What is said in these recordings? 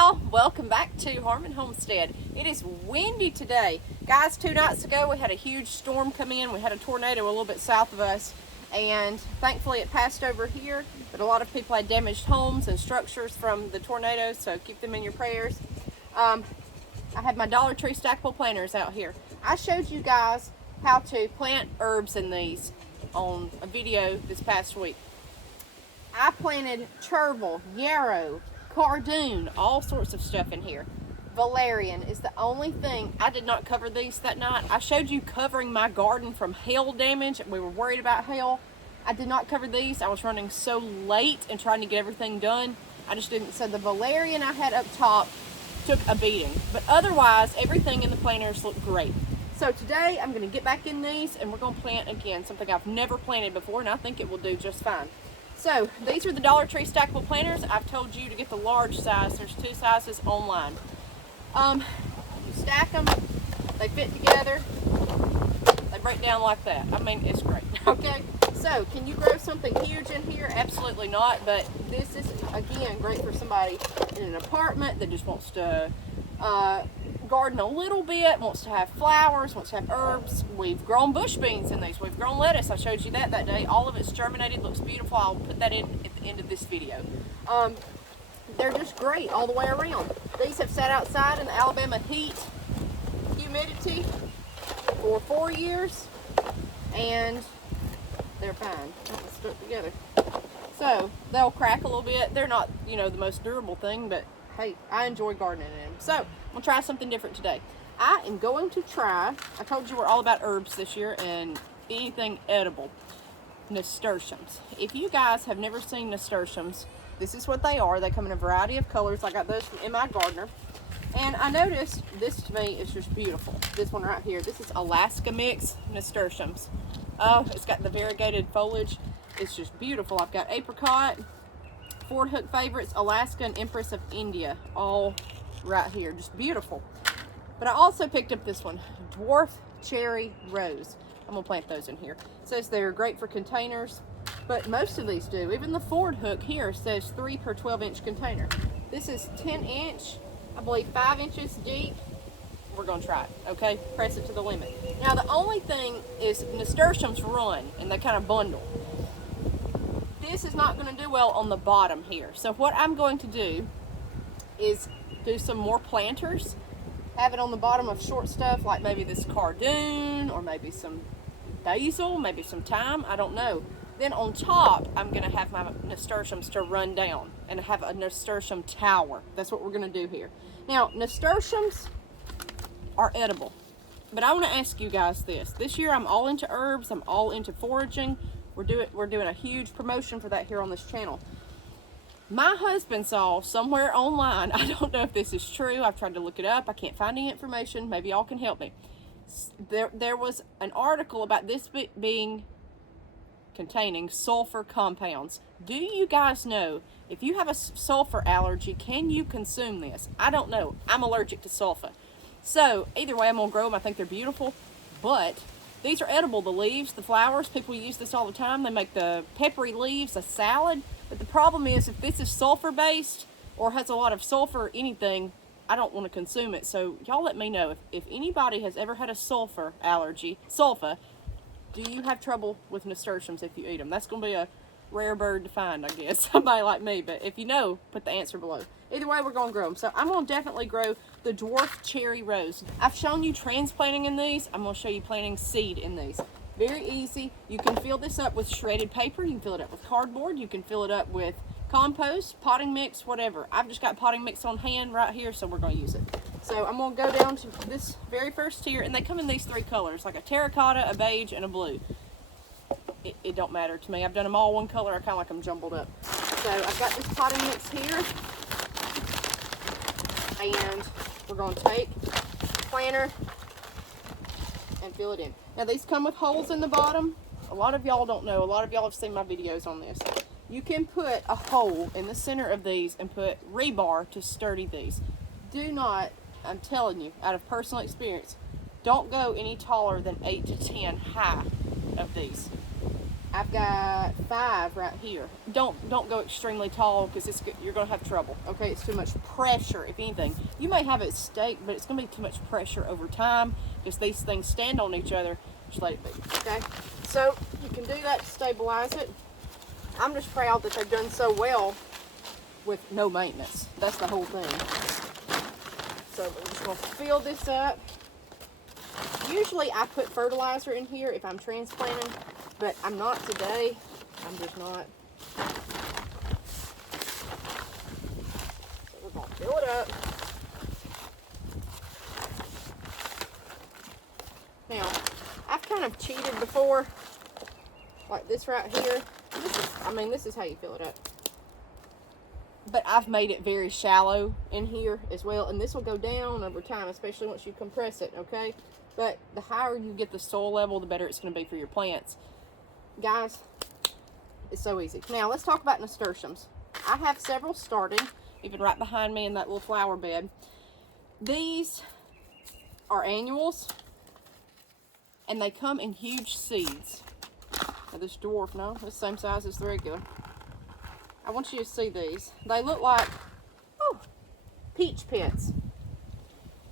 y'all, welcome back to Homestead. It is windy today. Guys, 2 nights ago we had a huge storm come in. We had a tornado a little bit south of us, and thankfully it passed over here, but a lot of people had damaged homes and structures from the tornado, so keep them in your prayers. I have my Dollar Tree stackable planters out here. I showed you guys how to plant herbs in these on a video this past week. I planted chervil, yarrow, cardoon, all sorts of stuff in here. Valerian is the only thing. I did not cover these that night. I showed you covering my garden from hail damage. We were worried about hail. I did not cover these. I was running so late and trying to get everything done. I just didn't. So the valerian I had up top took a beating. But otherwise, everything in the planters looked great. So today I'm going to get back in these and we're going to plant again something I've never planted before, and I think it will do just fine. So these are the Dollar Tree stackable planters. I've told you to get the large size. There's 2 sizes online. You stack them, they fit together, they break down like that. I mean, it's great. Okay, so can you grow something huge in here? Absolutely not, but this is, again, great for somebody in an apartment that just wants to garden a little bit, wants to have flowers, wants to have herbs. We've grown bush beans in these. We've grown lettuce. I showed you that day. All of it's germinated, looks beautiful. I'll put that in at the end of this video. They're just great all the way around. These have sat outside in the Alabama heat, humidity for 4 years, and they're fine. It's stuck together. So they'll crack a little bit. They're not, you know, the most durable thing, but hey, I enjoy gardening in them. So I'm gonna try something different today. I am going to try, I told you we're all about herbs this year and anything edible. Nasturtiums. If you guys have never seen nasturtiums, this is what they are. They come in a variety of colors. I got those from In My Gardener. And I noticed this, to me, is just beautiful. This one right here. This is Alaska Mix Nasturtiums. Oh, it's got the variegated foliage. It's just beautiful. I've got apricot, Ford Hook Favorites, Alaska, and Empress of India, all right here. Just beautiful. But I also picked up this one, Dwarf Cherry Rose. I'm gonna plant those in here. It says they're great for containers, but most of these do. Even the Ford Hook here says 3 per 12-inch container. This is 10-inch, I believe 5 inches deep. We're gonna try it, okay? Press it to the limit. Now the only thing is nasturtiums run and they kind of bundle. This is not going to do well on the bottom here. So what I'm going to do is do some more planters, have it on the bottom of short stuff like maybe this cardoon or maybe some basil, maybe some thyme, I don't know. Then on top, I'm going to have my nasturtiums to run down and have a nasturtium tower. That's what we're going to do here. Now, nasturtiums are edible, but I want to ask you guys this. This year I'm all into herbs, I'm all into foraging. We're doing a huge promotion for that here on this channel. My husband saw somewhere online, I don't know if this is true, I've tried to look it up, I can't find any information, maybe y'all can help me. There was an article about this being containing sulfur compounds. Do you guys know if you have a sulfur allergy, can you consume this? I don't know. I'm allergic to sulfur. So either way, I'm gonna grow them. I think they're beautiful, but these are edible. The leaves, the flowers, people use this all the time. They make the peppery leaves a salad. But the problem is if this is sulfur based or has a lot of sulfur or anything, I don't want to consume it. So y'all let me know if anybody has ever had a sulfur allergy. Sulfur, do you have trouble with nasturtiums if you eat them? That's going to be a rare bird to find, I guess. Somebody like me. But if you know, put the answer below. Either way, we're going to grow them. So I'm going to definitely grow the Dwarf Cherry Rose. I've shown you transplanting in these. I'm going to show you planting seed in these. Very easy. You can fill this up with shredded paper. You can fill it up with cardboard. You can fill it up with compost, potting mix, whatever. I've just got potting mix on hand right here, so we're going to use it. So I'm going to go down to this very first tier, and they come in these 3 colors, like a terracotta, a beige, and a blue. It don't matter to me. I've done them all one color. I kind of like them jumbled up. So I've got this potting mix here. And we're going to take the planter and fill it in. Now these come with holes in the bottom. A lot of y'all don't know. A lot of y'all have seen my videos on this. You can put a hole in the center of these and put rebar to sturdy these. Do not, I'm telling you, out of personal experience, don't go any taller than 8 to 10 high of these. I've got 5 right here. Don't go extremely tall because you're going to have trouble. Okay, it's too much pressure. If anything, you may have it staked, but it's going to be too much pressure over time because these things stand on each other. Just let it be. Okay, so you can do that to stabilize it. I'm just proud that they've done so well with no maintenance. That's the whole thing. So we're just going to fill this up. Usually I put fertilizer in here if I'm transplanting, but I'm not today. I'm just not. So we're going to fill it up. Now, I've kind of cheated before, like this right here. This is how you fill it up. But I've made it very shallow in here as well, and this will go down over time, especially once you compress it, okay? But the higher you get the soil level, the better it's going to be for your plants. Guys, it's so easy. Now, let's talk about nasturtiums. I have several starting, even right behind me in that little flower bed. These are annuals, and they come in huge seeds. Now, this dwarf, no, it's the same size as the regular. I want you to see these. They look like peach pits,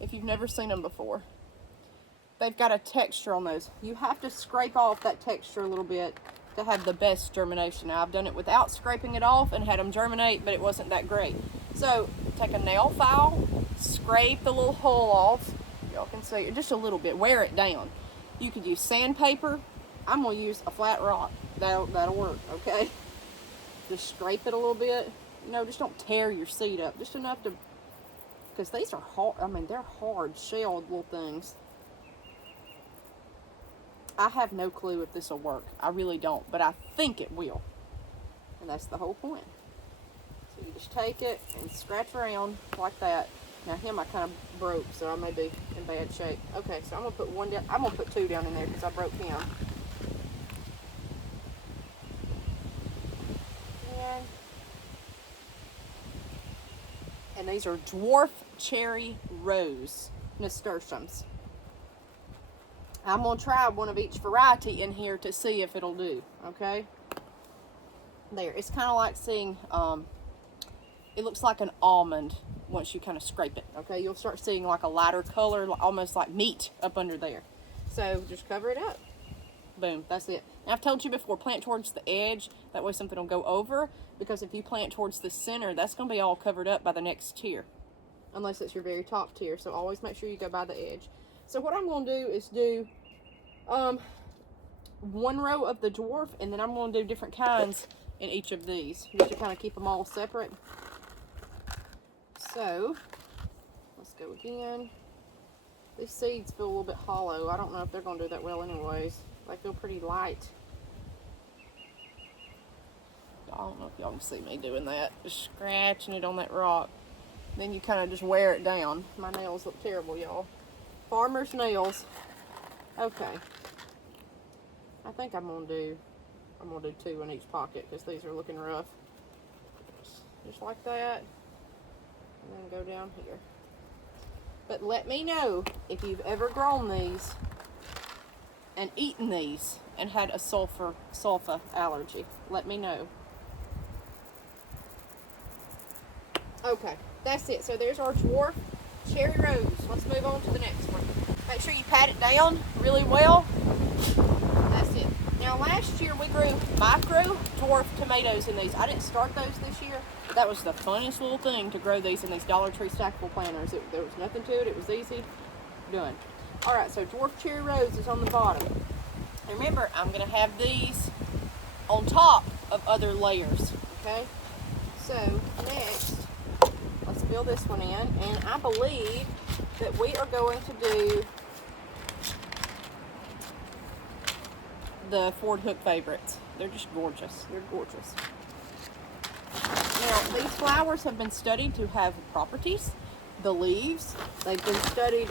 if you've never seen them before. They've got a texture on those. You have to scrape off that texture a little bit to have the best germination. Now, I've done it without scraping it off and had them germinate, but it wasn't that great. So, take a nail file, scrape the little hole off. Y'all can see it just a little bit. Wear it down. You could use sandpaper. I'm going to use a flat rock. That'll work, okay? Just scrape it a little bit. You know, just don't tear your seed up. Just enough to, because these are hard. They're hard shelled little things. I have no clue if this will work. I really don't, but I think it will. And that's the whole point. So you just take it and scratch around like that. Now him I kind of broke, so I may be in bad shape. Okay, so I'm gonna put one down. I'm gonna put 2 down in there because I broke him. And these are dwarf cherry rose nasturtiums. I'm going to try one of each variety in here to see if it'll do, okay? There, it's kind of like seeing, it looks like an almond once you kind of scrape it, okay? You'll start seeing like a lighter color, almost like meat up under there. So just cover it up. Boom, that's it. Now, I've told you before, plant towards the edge. That way something will go over, because if you plant towards the center, that's going to be all covered up by the next tier, unless it's your very top tier. So always make sure you go by the edge. So what I'm going to do is do 1 row of the dwarf, and then I'm going to do different kinds in each of these, just to kind of keep them all separate. So let's go again. These seeds feel a little bit hollow. I don't know if they're going to do that well anyways. They feel pretty light. I don't know if y'all can see me doing that. Just scratching it on that rock. Then you kind of just wear it down. My nails look terrible, y'all. Farmer's nails. Okay. I think I'm gonna do 2 in each pocket because these are looking rough. Just like that. And then go down here. But let me know if you've ever grown these and eaten these and had a sulfur allergy. Let me know. Okay, that's it. So there's our dwarf cherry rose. Let's move on to the next one. Make sure you pat it down really well. That's it. Now last year we grew micro dwarf tomatoes in these. I didn't start those this year, but that was the funnest little thing to grow these in these Dollar Tree stackable planters. There was nothing to it. It was easy. Done. All right, so dwarf cherry rose is on the bottom. And remember, I'm going to have these on top of other layers, okay? So next, let's fill this one in, and I believe that we are going to do the Ford Hook favorites. They're just gorgeous. They're gorgeous. Now, these flowers have been studied to have properties. The leaves, they've been studied.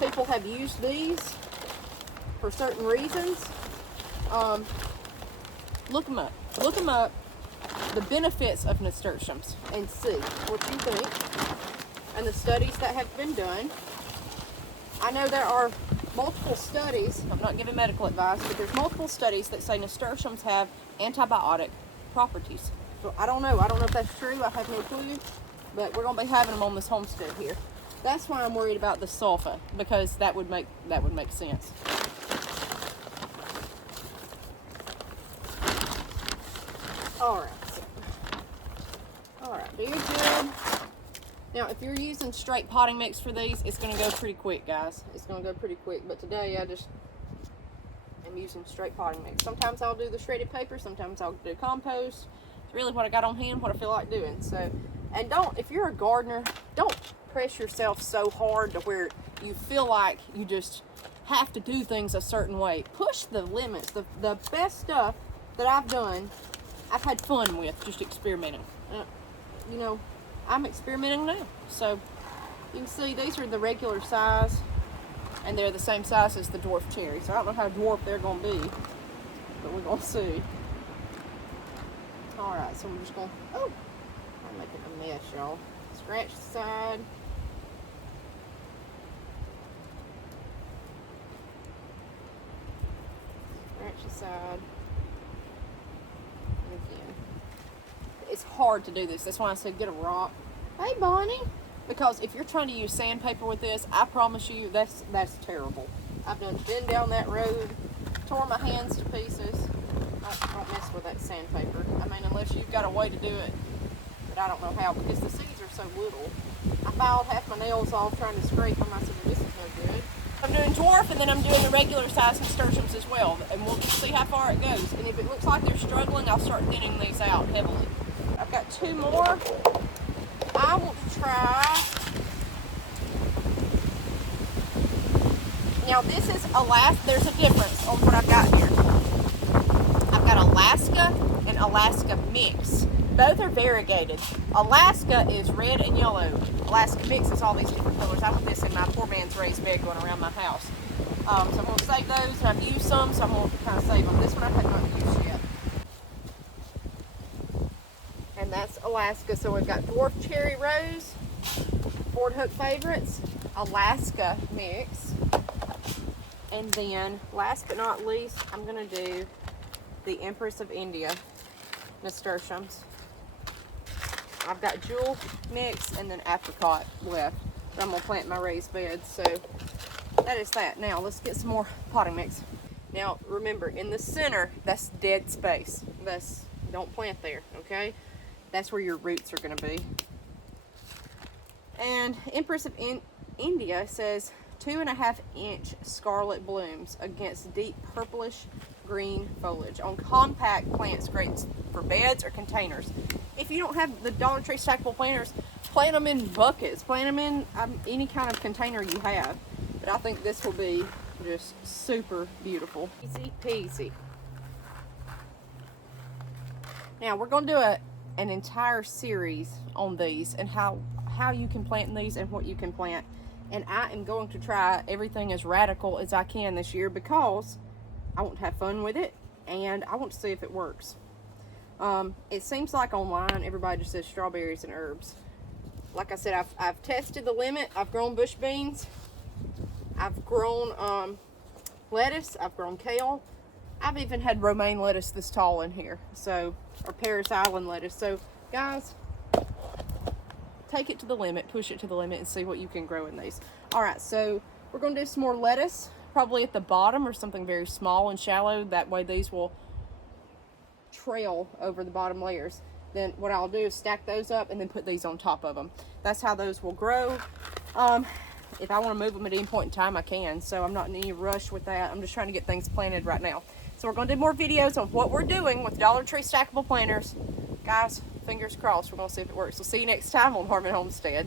People have used these for certain reasons. Look them up. Look them up. The benefits of nasturtiums and see what you think and the studies that have been done. I know there are multiple studies, I'm not giving medical advice, but there's multiple studies that say nasturtiums have antibiotic properties. So I don't know if that's true, I have no clue, but we're gonna be having them on this homestead here. That's why I'm worried about the sulfa, because that would make sense. Alright, do your good. Now, if you're using straight potting mix for these, it's going to go pretty quick, guys. It's going to go pretty quick. But today, I just am using straight potting mix. Sometimes I'll do the shredded paper. Sometimes I'll do compost. It's really what I got on hand, what I feel like doing. So, and if you're a gardener, don't press yourself so hard to where you feel like you just have to do things a certain way. Push the limits. The best stuff that I've done, I've had fun with, just experimenting. You know, I'm experimenting now. So you can see these are the regular size, and they're the same size as the dwarf cherry. So I don't know how dwarf they're going to be, but we're going to see. All right, so I'm just going, oh, I'm making a mess, y'all. Scratch the side. Scratch the side. And again. It's hard to do this. That's why I said get a rock. Hey, Bonnie. Because if you're trying to use sandpaper with this, I promise you that's terrible. I've been down that road, tore my hands to pieces. Don't mess with that sandpaper. I mean, unless you've got a way to do it, but I don't know how, because the seeds are so little. I filed half my nails off trying to scrape them. I said, well, this is no good. I'm doing dwarf, and then I'm doing the regular size nasturtiums as well, and we'll just see how far it goes. And if it looks like they're struggling, I'll start thinning these out heavily. I've got 2 more. I want to try. Now this is Alaska. There's a difference on what I've got here. I've got Alaska and Alaska mix. Both are variegated. Alaska is red and yellow. Alaska mix is all these different colors. I put this in my poor man's raised bed going around my house. So I'm going to save those, and I've used some, so I'm going to kind of save them. This one I have not used yet. And that's Alaska. So we've got dwarf cherry rose, Ford Hook favorites, Alaska mix, and then last but not least, I'm going to do the Empress of India nasturtiums. I've got jewel mix and then apricot left that I'm going to plant in my raised bed. So that is that. Now let's get some more potting mix. Now remember, in the center, that's dead space. Don't plant there, okay? That's where your roots are going to be. And Empress of India says 2.5-inch scarlet blooms against deep purplish green foliage on compact plants, great for beds or containers. If you don't have the Dollar Tree stackable planters, plant them in buckets, plant them in any kind of container you have. But I think this will be just super beautiful. Easy peasy. Now we're going to do an entire series on these and how you can plant these and what you can plant. And I am going to try everything as radical as I can this year because I want to have fun with it and I want to see if it works. It seems like online everybody just says strawberries and herbs. Like I said, I've tested the limit. I've grown bush beans. I've grown lettuce. I've grown kale. I've even had romaine lettuce this tall in here. So, or Paris Island lettuce. So, guys, take it to the limit, push it to the limit, and see what you can grow in these. All right, so we're going to do some more lettuce, probably at the bottom or something very small and shallow. That way these will trail over the bottom layers. Then what I'll do is stack those up and then put these on top of them. That's how those will grow. If I want to move them at any point in time, I can. So I'm not in any rush with that. I'm just trying to get things planted right now. So we're going to do more videos on what we're doing with Dollar Tree stackable planters. Guys, fingers crossed. We're going to see if it works. We'll see you next time on Homestead.